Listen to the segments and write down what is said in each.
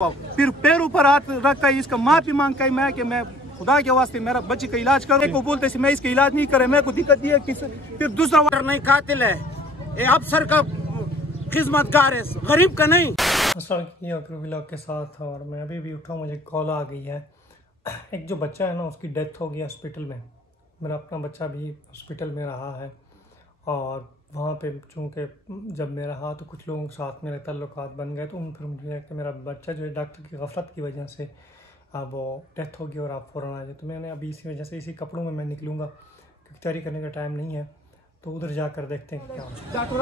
फिर पैर ऊपर हाथ रख कर इसका माफी मांग कर मैं कि मैं खुदा के वास्ते मेरा बच्चे का इलाज कर को बोलते मैं इसका इलाज नहीं करे, मेरे को दिक्कत ये है। फिर दूसरा वाटर नहीं कातिल है, ये अफसर का खिदमतगार है, गरीब का नहीं। के साथ और मैं अभी भी उठा, मुझे कॉल आ गई है। एक जो बच्चा है ना, उसकी डेथ हो गई हॉस्पिटल में। मेरा अपना बच्चा भी हॉस्पिटल में रहा है और वहाँ पे चूँकि जब मैं रहा तो कुछ लोगों के साथ मेरे ताल्लुकात बन गए, तो फिर मुझे कि मेरा बच्चा जो है डॉक्टर की गफलत की वजह से अब वो डेथ हो गई और आप फ़ौरन आ जाए। तो मैंने अभी इसी वजह से इसी कपड़ों में मैं निकलूँगा क्योंकि तैयारी करने का टाइम नहीं है, तो उधर जाकर देखते हैं क्या डॉक्टर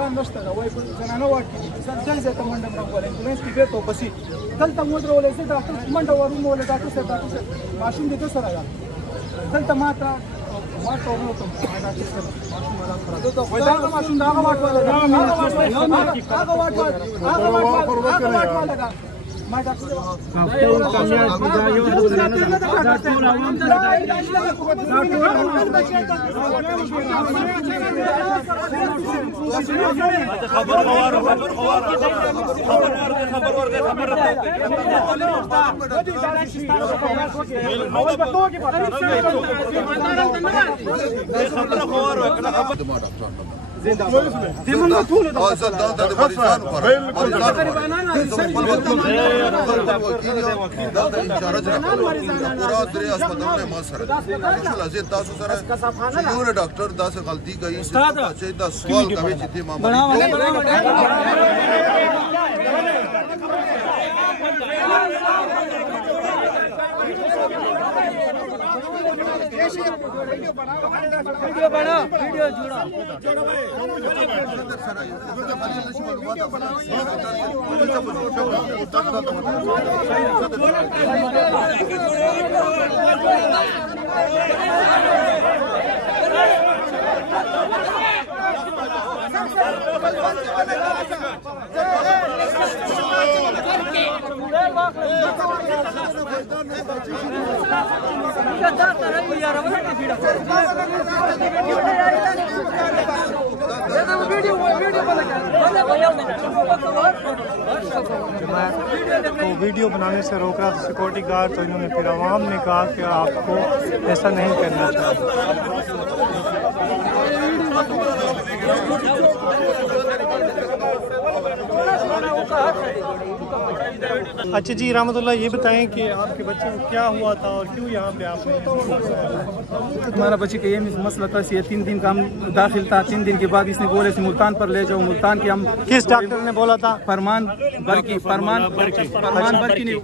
10 गलती कई सवाल वीडियो बना, वीडियो जुड़ा। तो वीडियो बनाने से रोक रहा था सिक्योरिटी गार्ड, तो इन्होंने फिर आवाम ने कहा कि आपको ऐसा नहीं करना चाहिए। अच्छा जी रहमतुल्लाह, ये बताएं कि आपके बच्चे को क्या हुआ था और क्यों यहाँ पे आपने? हमारा बच्चे का ये मसला था, 3 दिन का हम दाखिल था। 3 दिन के बाद इसने बोले मुल्तान पर ले जाओ। मुल्तान के हम किस डॉक्टर ने बोला था? फरमान बरकी ने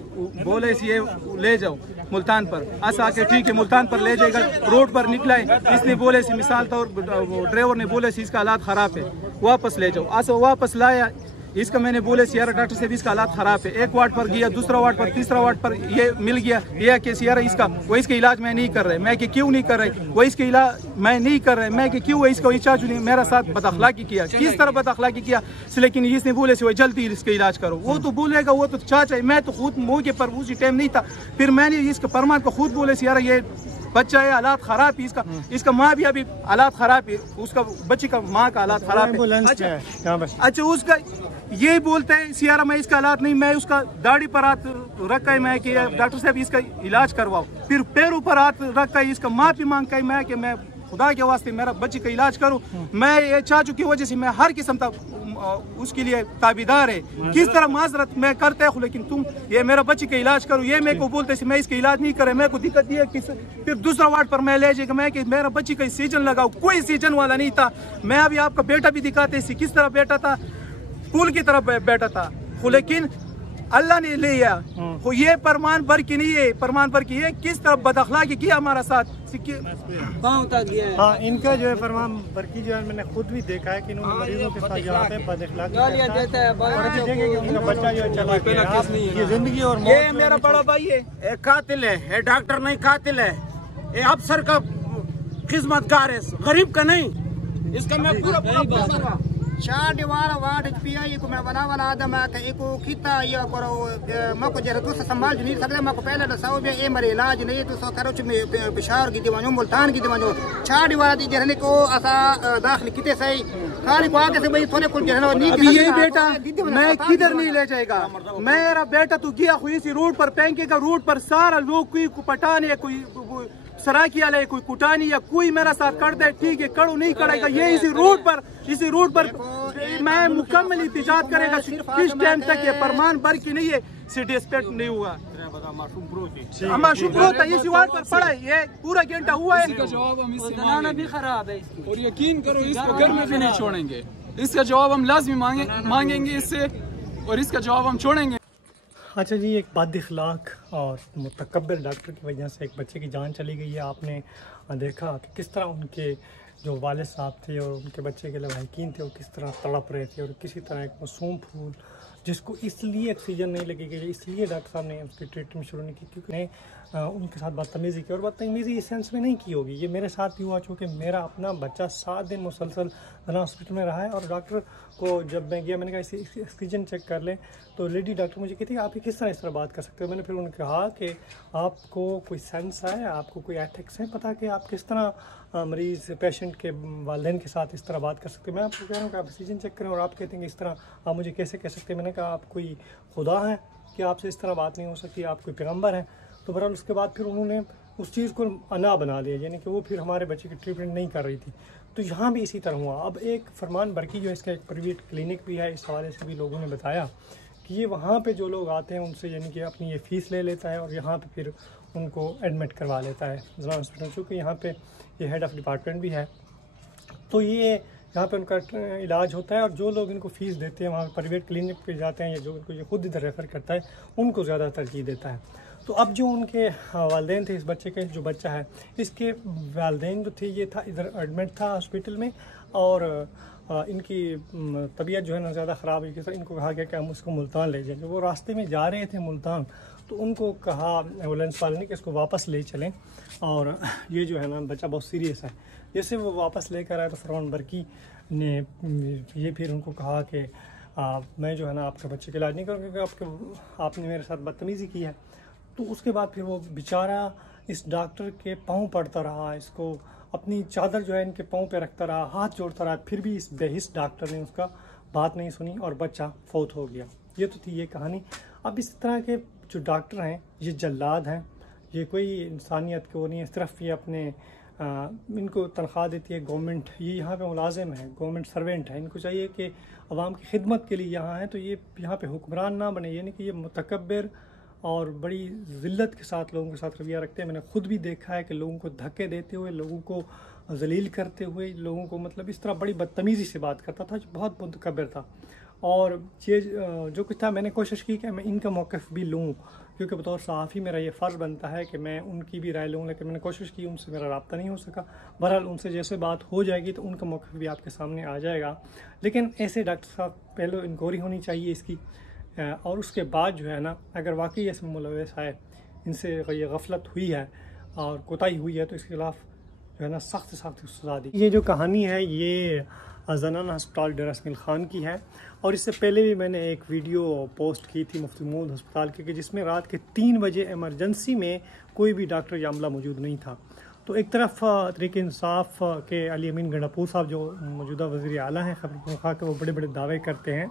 बोले ये ले जाओ मुल्तान पर। ऐसा आके ठीक है मुल्तान पर ले जाएगा। रोड पर निकला है, इसने बोले मिसाल तौर ड्राइवर ने बोले इसका हालात ख़राब है, वापस ले जाओ। ऐसा वापस लाया इसका, मैंने बोले यार डॉक्टर से भी इसका हालात ख़राब है। एक वार्ड पर गया, दूसरा वार्ड पर, तीसरा वार्ड पर ये मिल गया ये कि यार इसका वो इसका इलाज मैं नहीं कर रहे। मैं कि क्यों नहीं कर रहे? वो इसका इलाज मैं नहीं कर रहे। मैं कि क्यों इसका इचार्ज ने मेरा साथ बदअखलाकी किया। किस तरह बदअखलाकी किया? लेकिन इसने बोले वो जल्दी इसका इलाज करो। वो तो बोलेगा, वो तो चाचा है, मैं तो खुद मौके पर उसी टाइम नहीं था। फिर मैंने इसका फरमान को खुद बोले यार ये बच्चा है, हालात खराब है इसका माँ भी अभी हालात खराब है, उसका बच्ची का माँ का हालात खराब है। अच्छा उसका ये बोलते हैं सियारा मैं इसका हालात नहीं, मैं उसका दाढ़ी पर हाथ रख कर मैं कि डॉक्टर साहब इसका इलाज करवाओ। फिर पैर ऊपर हाथ रख कर इसका माफी मांग कर मैं कि मैं खुदा के वास्ते मेरा बच्चे का इलाज करूं। मैं ये चाचू की वजह से मैं हर किस्म का उसके लिए ताबेदार है। किस तरह माजरत मैं करते हूँ, लेकिन तुम ये मेरा बच्चे का इलाज करो। ये मेरे को बोलते मैं इसका इलाज नहीं करे, मेरे को दिक्कत ये है। फिर दूसरा वार्ड पर मैं ले जाएगा, मैं कि मेरा बच्चे का सीजन लगाओ। कोई सीजन वाला नहीं था। मैं अभी आपका बेटा भी दिखाते किस तरह बेटा था, स्कूल की तरफ बैठा था, लेकिन अल्लाह ने लिया। ये फरमान बर की नहीं है, फरमान बर की है। किस तरह बदअखलाकी किया हमारा साथ। हाँ, इनका जो है फरमान बर की जो है मैंने खुद भी देखा है कि इन्होंने मरीजों के साथ यहाँ पे बदअखलाकी उनका बच्चा जो चला गया। ये जिंदगी और मौत। ये मेरा बड़ा भाई है, एक कातिल है, ये डॉक्टर नहीं कातिल है, ये अफसर का खिदमतगार है, गरीब का नहीं। इसका मैं पूरा शाह दीवार वार्ड पिया को मैं बना आदम है एको खिता या करो मको जरा तो संभाल नहीं सकते। मको पहले दसाओ भी ए मरे इलाज नहीं तो करो पेशावर की दीवानो मुल्तान की दीवानो शाह दीवार दी जरने को असा दाखिल किते सही खाली को आगे से भाई थोड़े कुछ जो है ना नीचे अभी यही बेटा मैं किधर नहीं ले जाएगा। मेरा बेटा तो गया हुई इसी रोड पर फेंकेगा, रोड पर सारा लोग कोई पठान है, कोई सराकी वाला है, कोई कुटानी या कोई मेरा साथ कर दे, ठीक है, कड़ू नहीं करेगा। ये इसी रोड पर मैं मुकम्मल एहतजाज करेगा। किस टाइम तक ये फरमान भर की नहीं है, डिस्पेक्ट नहीं हुआ। माशूम था इसी वार्ड पर पड़ा है, ये पूरा घंटा हुआ है। इसका जवाब हम इससे भी खराब है और यकीन करो इसको घर में भी नहीं छोड़ेंगे। इसका जवाब हम लाजमी मांगेंगे इससे और इसका जवाब हम छोड़ेंगे। अच्छा जी, एक बद अखलाक और मुतकब्बिर डॉक्टर की वजह से एक बच्चे की जान चली गई है। आपने देखा कि किस तरह उनके जो वालिद साहब थे और उनके बच्चे के लवाहिकीन थे वो किस तरह तड़प रहे थे, और किसी तरह एक मासूम फूल जिसको इसलिए ऑक्सीजन नहीं लगेगी, इसलिए डॉक्टर साहब ने उसकी ट्रीटमेंट शुरू नहीं की क्योंकि ने उनके साथ बदतमीज़ी की। और बदतमीज़ी इस सेंस में नहीं की होगी, ये मेरे साथ भी हुआ चूँकि मेरा अपना बच्चा 7 दिन मुसलसल जना हॉस्पिटल में रहा है। और डॉक्टर को जब मैं गया, मैंने कहा इसे ऑक्सीजन चेक कर लें, तो लेडी डॉक्टर मुझे कहती है आप किस तरह इस तरह बात कर सकते हो। मैंने फिर उन्हें कहा कि आपको कोई सेंस है, आपको कोई एथिक्स है पता कि आप किस तरह मरीज़ पेशेंट के वालिदैन के साथ इस तरह बात कर सकते हैं। मैं आपको कह रहा हूँ कि आप ऑक्सीजन चेक करें और आप कहते हैं कि इस तरह आप मुझे कैसे कह सकते हैं। मैंने कहा आप कोई खुदा हैं कि आपसे इस तरह बात नहीं हो सकती, आप कोई पैगम्बर हैं। तो बहरहाल उसके बाद फिर उन्होंने उस चीज़ को अना बना दिया, यानी कि वो फिर हमारे बच्चे की ट्रीटमेंट नहीं कर रही थी। तो यहाँ भी इसी तरह हुआ। अब एक फरमान बरकी जो इसका एक प्राइवेट क्लिनिक भी है, इस हवाले से भी लोगों ने बताया कि ये वहाँ पे जो लोग आते हैं उनसे यानी कि अपनी ये फ़ीस ले लेता है और यहाँ पे फिर उनको एडमिट करवा लेता है ज़िला हॉस्पिटल, क्योंकि यहाँ पे ये हेड ऑफ़ डिपार्टमेंट भी है। तो ये यहाँ पे उनका इलाज होता है और जो लोग इनको फ़ीस देते हैं वहाँ प्राइवेट क्लिनिक पे जाते हैं या जो उनको खुद इधर रेफ़र करता है उनको ज़्यादा तरजीह देता है। तो अब जो उनके वालिदैन थे, इस बच्चे के जो बच्चा है इसके वालिदैन जो थे ये था इधर एडमिट था हॉस्पिटल में, और इनकी तबीयत जो है ना ज़्यादा ख़राब हुई। इनको कहा गया कि हम उसको मुल्तान ले जाएंगे। वो रास्ते में जा रहे थे मुल्तान, तो उनको कहा एम्बुलेंस वाले ने कि इसको वापस ले चलें और ये जो है ना बच्चा बहुत सीरियस है। जैसे वो वापस लेकर आए तो फरमान बरकी ने ये फिर उनको कहा कि मैं जो है ना आपके बच्चे का इलाज नहीं करूँगा क्योंकि आपने मेरे साथ बदतमीज़ी की है। तो उसके बाद फिर वो बेचारा इस डॉक्टर के पाँव पड़ता रहा, इसको अपनी चादर जो है इनके पाँव पे रखता रहा, हाथ जोड़ता रहा, फिर भी इस बेहिस डॉक्टर ने उसका बात नहीं सुनी और बच्चा फौत हो गया। ये तो थी ये कहानी। अब इस तरह के जो डॉक्टर हैं ये जल्लाद हैं, ये कोई इंसानियत को नहीं है, सिर्फ ये अपने इनको तनख्वाह देती है गवर्नमेंट, ये यहाँ पे मुलाजिम है, गवर्नमेंट सर्वेंट है। इनको चाहिए कि अवाम की खिदमत के लिए यहाँ है, तो ये यहाँ पे हुक्मरान ना बने, यानी कि ये मुतकब्बिर और बड़ी ज़िल्लत के साथ लोगों के साथ रवैया रखते हैं। मैंने खुद भी देखा है कि लोगों को धक्के देते हुए, लोगों को जलील करते हुए, लोगों को मतलब इस तरह बड़ी बदतमीज़ी से बात करता था जो बहुत मुतकब्बिर था। और ये जो कुछ था मैंने कोशिश की कि मैं इनका मौक़िफ़ भी लूँ, क्योंकि बतौर सहाफ़ी मेरा ये फ़र्ज़ बनता है कि मैं उनकी भी राय लूँ, लेकिन मैंने कोशिश की, उनसे मेरा रब्ता नहीं हो सका। बहरहाल उनसे जैसे बात हो जाएगी तो उनका मौक़िफ़ भी आपके सामने आ जाएगा। लेकिन ऐसे डॉक्टर साहब पहले इंक्वायरी होनी चाहिए इसकी, और उसके बाद जो है ना अगर वाकई इसमें मुलव्वस है, इनसे ये गफलत हुई है और कोताही हुई है, तो इसके खिलाफ जो है ना सख्त सजा दी। ये जो कहानी है ये ज़नाना अस्पताल डेरा इस्माइल ख़ान की है, और इससे पहले भी मैंने एक वीडियो पोस्ट की थी मुफ्ती महमूद अस्पताल की, जिसमें रात के 3 बजे एमरजेंसी में कोई भी डॉक्टर या अमला मौजूद नहीं था। तो एक तरफ तहरीक इंसाफ के अली अमीन गंडापुर साहब जो मौजूदा वज़ीर आला हैं खैबर पख्तूनख्वा के, वो बड़े बड़े दावे करते हैं,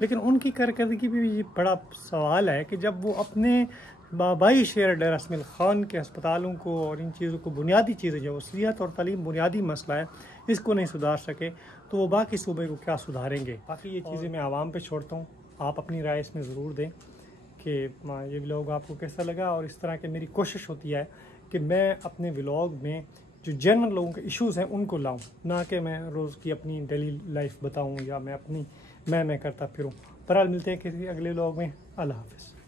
लेकिन उनकी कारकर्दगी भी ये बड़ा सवाल है कि जब वो अपने बाबाई शहर डेरा इस्माइल ख़ान के अस्पतालों को और इन चीज़ों को, बुनियादी चीज़ें जो वसीयत और तालीम बुनियादी मसला है, इसको नहीं सुधार सके तो वो बाकी सूबे को क्या सुधारेंगे। बाकी ये चीज़ें मैं आवाम पे छोड़ता हूँ, आप अपनी राय इसमें ज़रूर दें कि ये व्लॉग आपको कैसा लगा। और इस तरह की मेरी कोशिश होती है कि मैं अपने व्लॉग में जो जनरल लोगों के इश्यूज़ हैं उनको लाऊं, ना कि मैं रोज़ की अपनी डेली लाइफ बताऊं या मैं अपनी मैं करता फिरूं। बहरहाल मिलते हैं किसी अगले व्लॉग में। अल्लाह हाफ़िज़।